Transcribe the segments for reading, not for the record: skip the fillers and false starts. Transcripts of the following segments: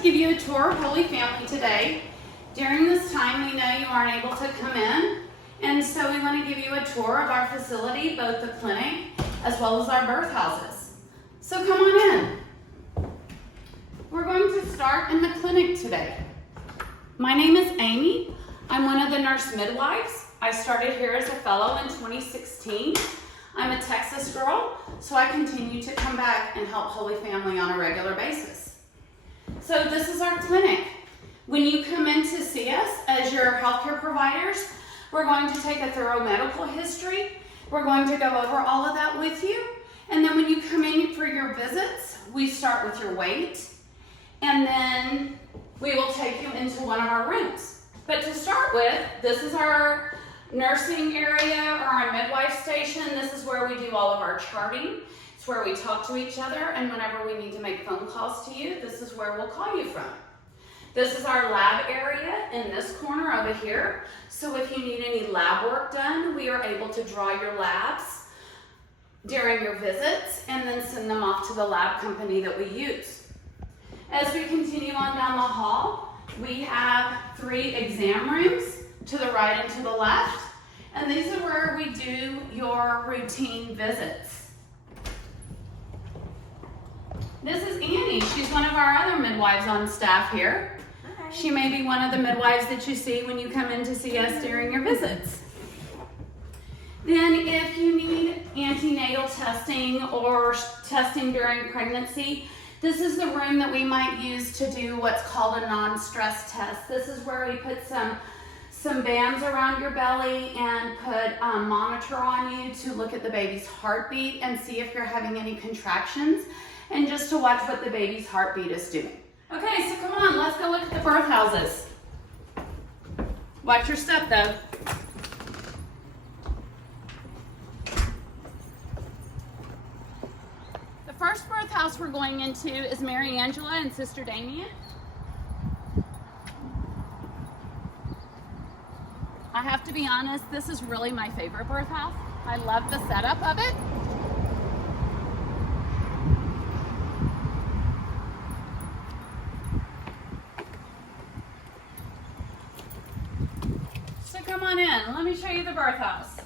to give you a tour of Holy Family today. During this time, we know you aren't able to come in, and so we want to give you a tour of our facility, both the clinic as well as our birth houses. So come on in. We're going to start in the clinic today. My name is Amy. I'm one of the nurse midwives. I started here as a fellow in 2016. I'm a Texas girl, so I continue to come back and help Holy Family on a regular basis. So this is our clinic. When you come in to see us as your healthcare providers, we're going to take a thorough medical history. We're going to go over all of that with you. And then when you come in for your visits, we start with your weight, and then we will take you into one of our rooms. But to start with, this is our nursing area or our midwife station. This is where we do all of our charting. It's where we talk to each other, and whenever we need to make phone calls to you, this is where we'll call you from. This is our lab area in this corner over here. So if you need any lab work done, we are able to draw your labs during your visits and then send them off to the lab company that we use. As we continue on down the hall, we have 3 exam rooms to the right and to the left, and these are where we do your routine visits. This is Annie. She's one of our other midwives on staff here. Hi. She may be one of the midwives that you see when you come in to see us during your visits. Then if you need antenatal testing or testing during pregnancy, this is the room that we might use to do what's called a non-stress test. This is where we put some bands around your belly and put a monitor on you to look at the baby's heartbeat and see if you're having any contractions, and just to watch what the baby's heartbeat is doing. Okay, so come on, let's go look at the birth houses. Watch your step though. The first birth house we're going into is Mary Angela and Sister Damien. I have to be honest, this is really my favorite birth house. I love the setup of it. So come on in, let me show you the birth house.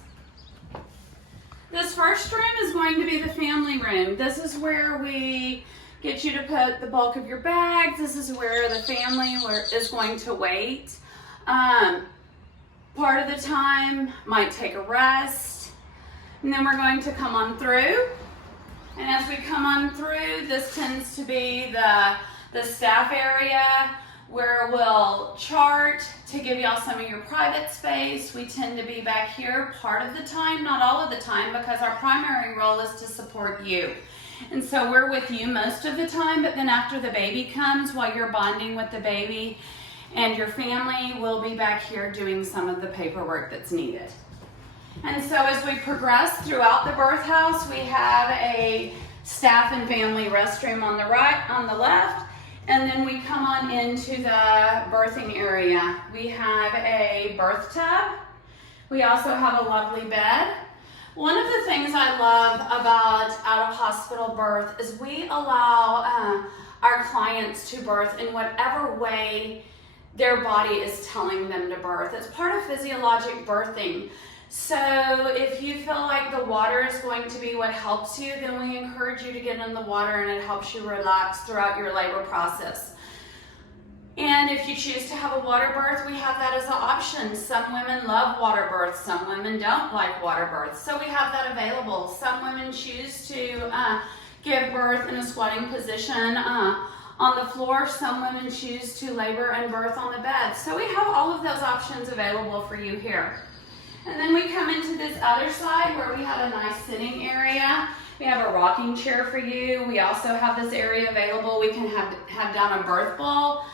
This first room is going to be the family room. This is where we get you to put the bulk of your bags. This is where the family is going to wait. Part of the time might take a rest, and then we're going to come on through. And as we come on through, this tends to be the staff area where we'll chart to give y'all some of your private space. We tend to be back here part of the time, not all of the time, because our primary role is to support you. And so we're with you most of the time, but then after the baby comes, while you're bonding with the baby and your family, will be back here doing some of the paperwork that's needed. And so as we progress throughout the birth house, we have a staff and family restroom on the right, on the left, and then we come on into the birthing area. We have a birth tub. We also have a lovely bed. One of the things I love about out-of-hospital birth is we allow our clients to birth in whatever way their body is telling them to birth. It's part of physiologic birthing. So if you feel like the water is going to be what helps you, then we encourage you to get in the water, and it helps you relax throughout your labor process. And if you choose to have a water birth, we have that as an option. Some women love water births, some women don't like water births. So we have that available. Some women choose to give birth in a squatting position on the floor. Some women choose to labor and birth on the bed. So we have all of those options available for you here. And then we come into this other side where we have a nice sitting area. We have a rocking chair for you. We also have this area available. We can have down a birth ball.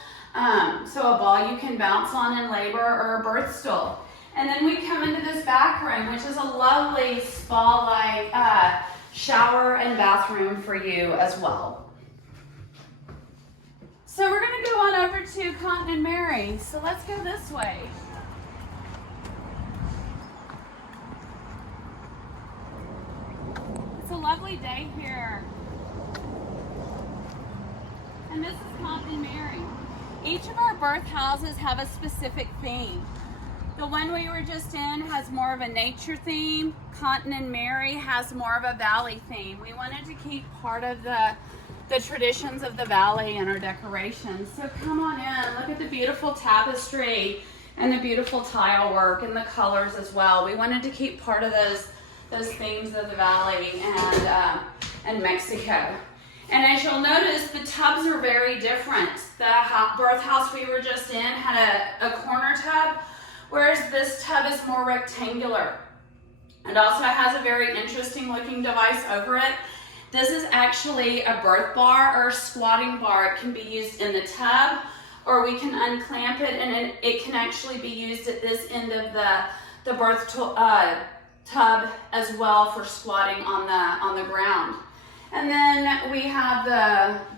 So a ball you can bounce on in labor, or a birth stool. And then we come into this back room, which is a lovely spa-like shower and bathroom for you as well. So we're going to go on over to Condon Mary. So let's go this way. It's a lovely day here. And this is Condon Mary. Each of our birth houses have a specific theme. The one we were just in has more of a nature theme. Condon Mary has more of a valley theme. We wanted to keep part of the traditions of the valley in our decorations. So come on in, look at the beautiful tapestry and the beautiful tile work and the colors as well. We wanted to keep part of those themes of the valley and Mexico. And as you'll notice, the tubs are very different. The birth house we were just in had a corner tub, whereas this tub is more rectangular. It also has a very interesting looking device over it. This is actually a birth bar or a squatting bar. It can be used in the tub, or we can unclamp it, and it can actually be used at this end of the birth tub as well for squatting on the ground. And then we have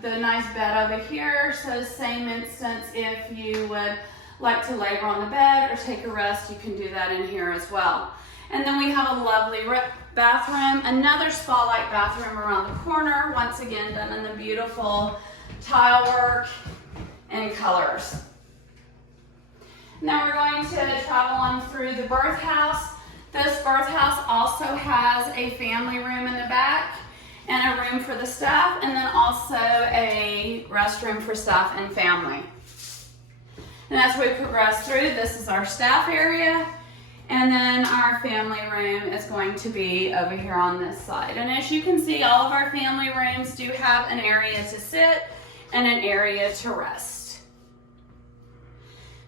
the nice bed over here. So same instance, if you would like to lay on the bed or take a rest, you can do that in here as well. And then we have a lovely bathroom, another spa-like bathroom around the corner, once again done in the beautiful tile work and colors. Now we're going to travel on through the birth house. This birth house also has a family room in the back and a room for the staff, and then also a restroom for staff and family. And as we progress through, this is our staff area, and then our family room is going to be over here on this side. And as you can see, all of our family rooms do have an area to sit and an area to rest.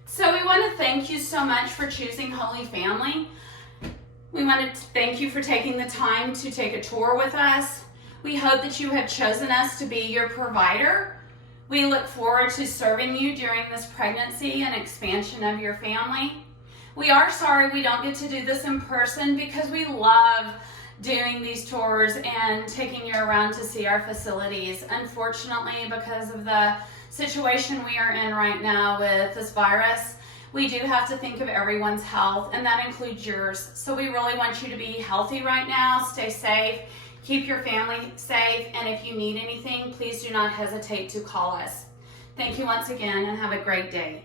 So we want to thank you so much for choosing Holy Family. We want to thank you for taking the time to take a tour with us. We hope that you have chosen us to be your provider. We look forward to serving you during this pregnancy and expansion of your family. We are sorry we don't get to do this in person because we love doing these tours and taking you around to see our facilities. Unfortunately, because of the situation we are in right now with this virus, we do have to think of everyone's health, and that includes yours. So we really want you to be healthy right now, stay safe, keep your family safe, and if you need anything, please do not hesitate to call us. Thank you once again, and have a great day.